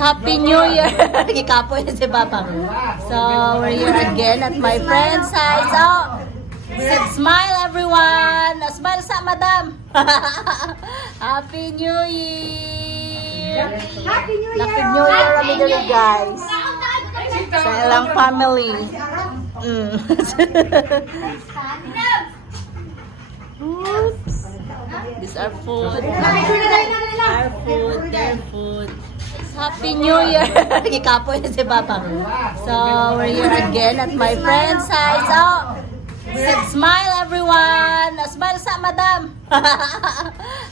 Happy New Year! Kikapoy na si Papa. So, we're here again at my friend's house. Oh, smile everyone! Smile sa madam! Happy New Year! Happy New Year! Happy New Year, amigos guys! Sa ilang family. Oops! These are food. Our food, their food. Happy New Year! Kikapoy na si Papa. So, we're here again at my friend's house. Oh, smile everyone! Smile sa madam!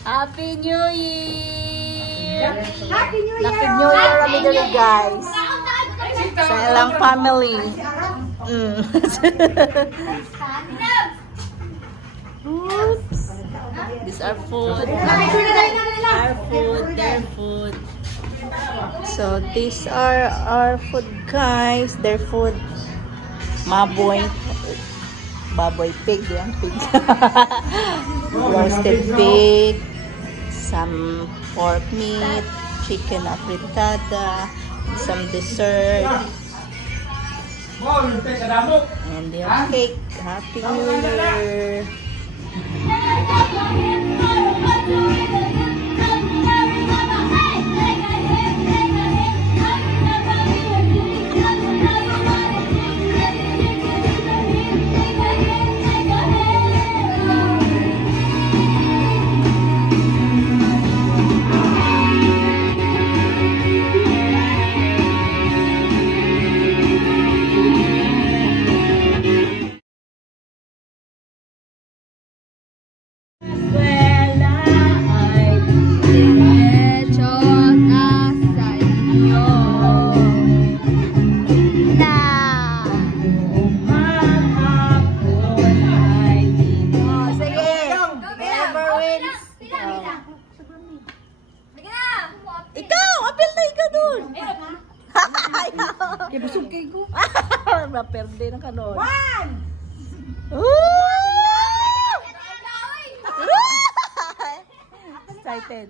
Happy New Year! Happy New Year! Happy New Year, amigos guys! Sa ilang family. Oops! These are food. Our food, their food. So, these are our food, guys. Their food. Maboy. Baboy pig. Yan, pig. Roasted pig. Some pork meat. Chicken afritada. Some dessert. And their cake. Happy New Year. Kaya busog kayo ko. Maperde na ka noon. One! Excited.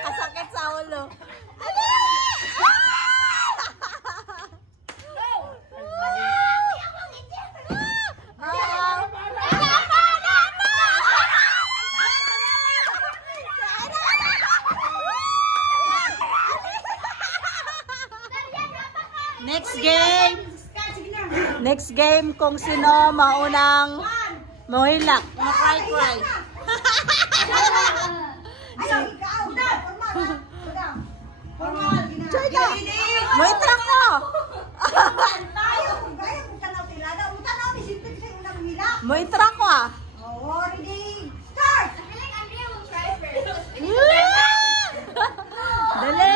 Kasakit sa ulo. Next game. Next game kung sino maunang mahilak. Cry. Muitra ko! Muitra ko ah! Ready, start! Dali!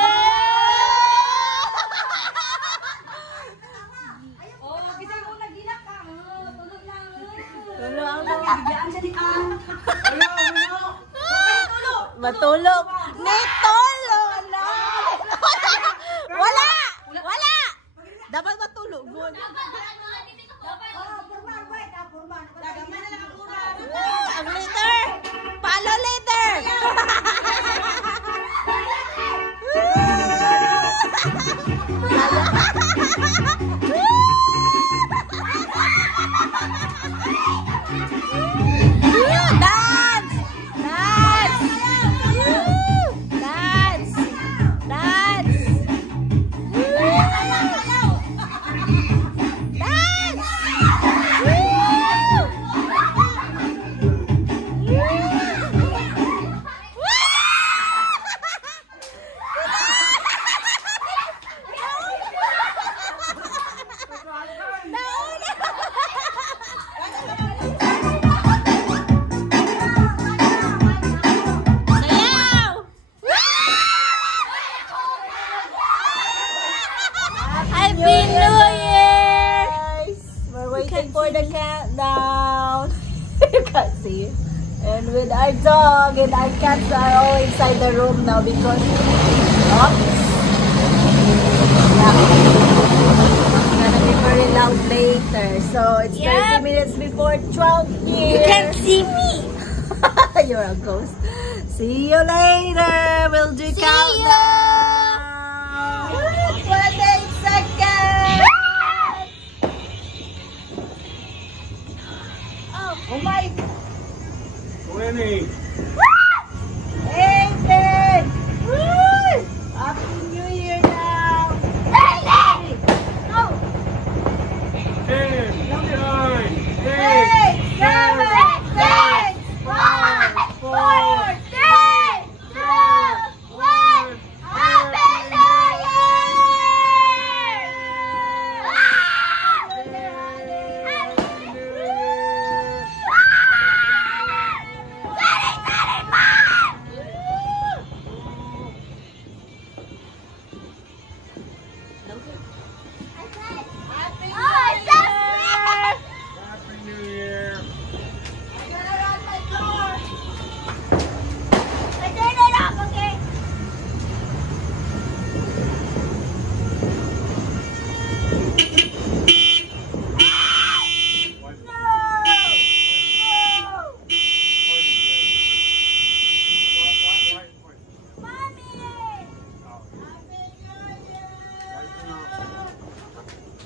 Matulog! Nitulog! Wala! Dapat matulog. Ang leader! Palo leader! Dance! Happy New Year! We're waiting for the countdown. You can't see. And with our dog and our cats are all inside the room now because oops. It's gonna be very loud later. So it's 30 minutes before 12 here. You can't see me. You're a ghost. See you later. We'll do countdown. 28 seconds. Oh my. 20. 18. Woo! Happy New Year now. 10, 9, 8, 7, 6, 5, 4, 3, 2, 1. Happy New Happy New Year.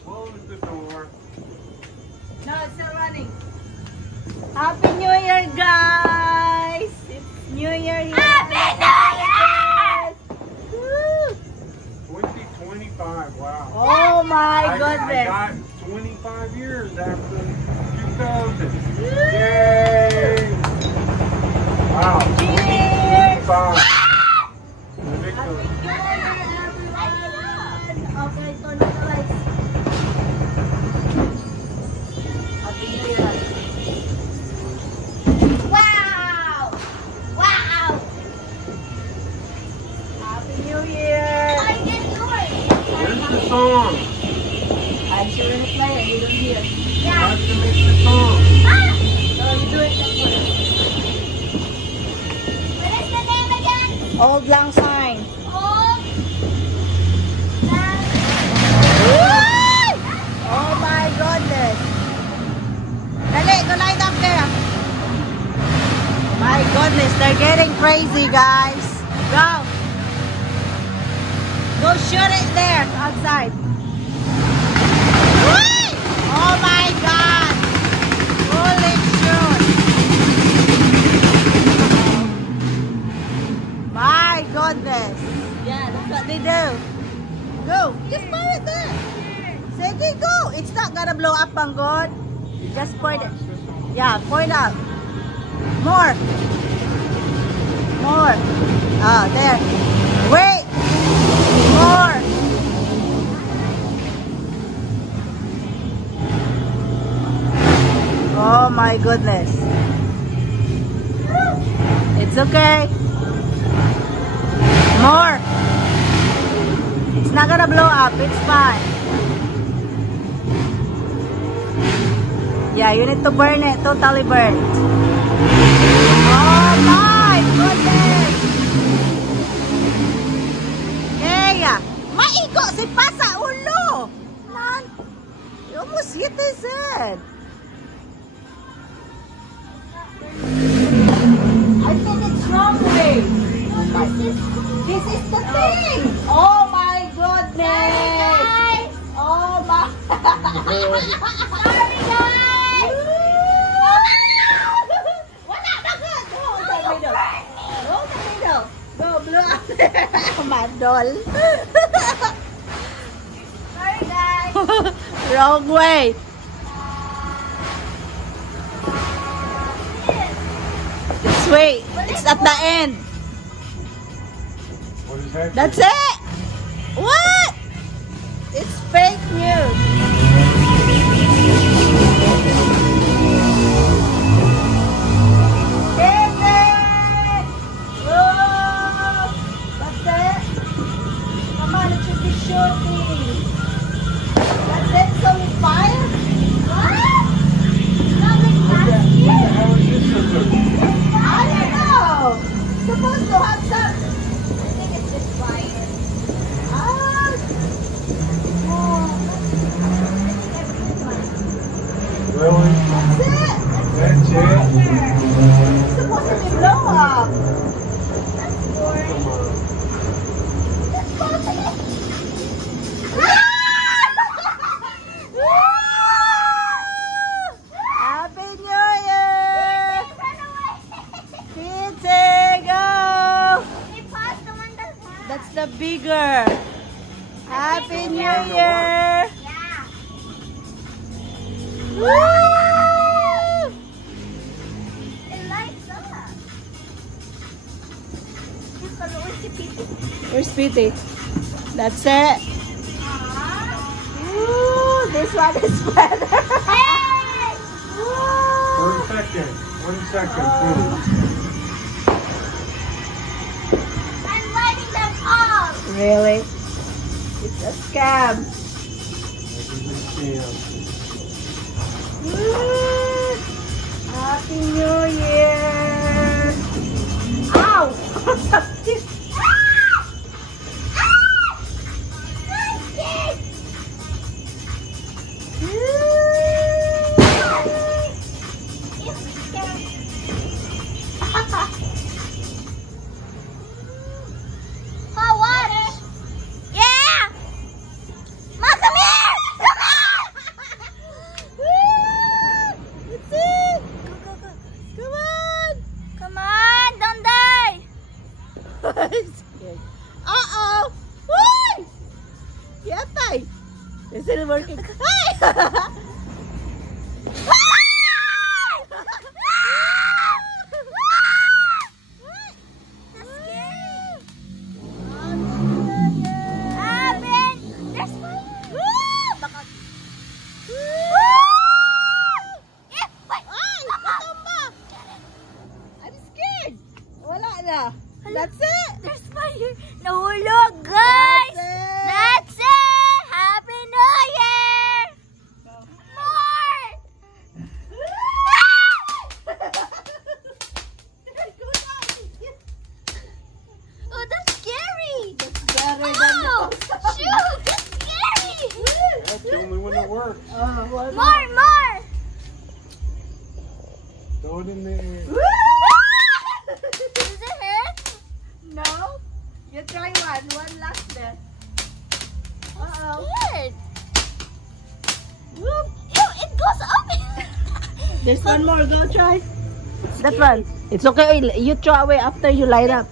Close the door. No, it's still running. Happy New Year, guys! It's New Year here. Happy New Year! Woo! 2025, wow. Oh my I goodness! got 25 years after 2000. Yay! Wow. Cheers! 25. Okay, turn on the lights. Happy New Year. Wow! Wow! Happy New Year. I get yours. Where's the song? I'm sure in the player, you don't hear. How to make the song? So you do it that way. What is the name again? Old Lang Syne. Old Oh my goodness. Dali, go light up there. My goodness, they're getting crazy, guys. Go. Go shoot it there, outside. Oh my God. Holy shoot. My goodness. Yeah, that's what they do. Go. Just fire it there. Sige, go. It's not gonna blow up on God. Just point it. Yeah, point out. More. More. Ah, there. Wait. More. Oh my goodness. It's okay. More. It's not gonna blow up. It's fine. Yeah, you need to burn it. Totally burnt. Oh my goodness. Yeah. Maigo si Pasa ulo. Man, you almost hit his head. I think it's wrong way. This is the thing. Oh my goodness. Oh my. Sorry, guys! Wala na good. Go the middle. Go the middle. Go blow up there. Madol. Sorry, guys! Wrong way. This way. It's at the end. What is that? That's it. What? It's fake news. That's it. Come on, it should be shooting. Happy New Year! Yeah. Woo! It lights up. Yung kaloon si Piti. Where's Pete? That's it. Woo! This one is better. Hey! 1 second. 1 second, please. I'm lighting them all. Really? It's a scam. Woo! Happy New Year! Ow! Hot water. Yeah. Mom, come here. Come on. That's it! Go, go, go. Come on! Come on, don't die. I'm scared. Uh-oh! Woo! Yatay! Is it working? Hi! That's scary. Ah, Ben, there's fire. Baka. Yeah, wait. Ay! Katumba! I'm scared! Wala na. That's it! There's fire. Nahulog, guys. That's it! That's it. Happy New Year. More. Oh, that's scary. Better than Oh, shoot, that's scary. That's the only one that works. one More. Throw it in the air. Does it hurt? No? You try one. One last there. Uh-oh. Good. Whoop. Ew, it goes up. There's one more. Go try. That one. It's okay. You throw away after you light up.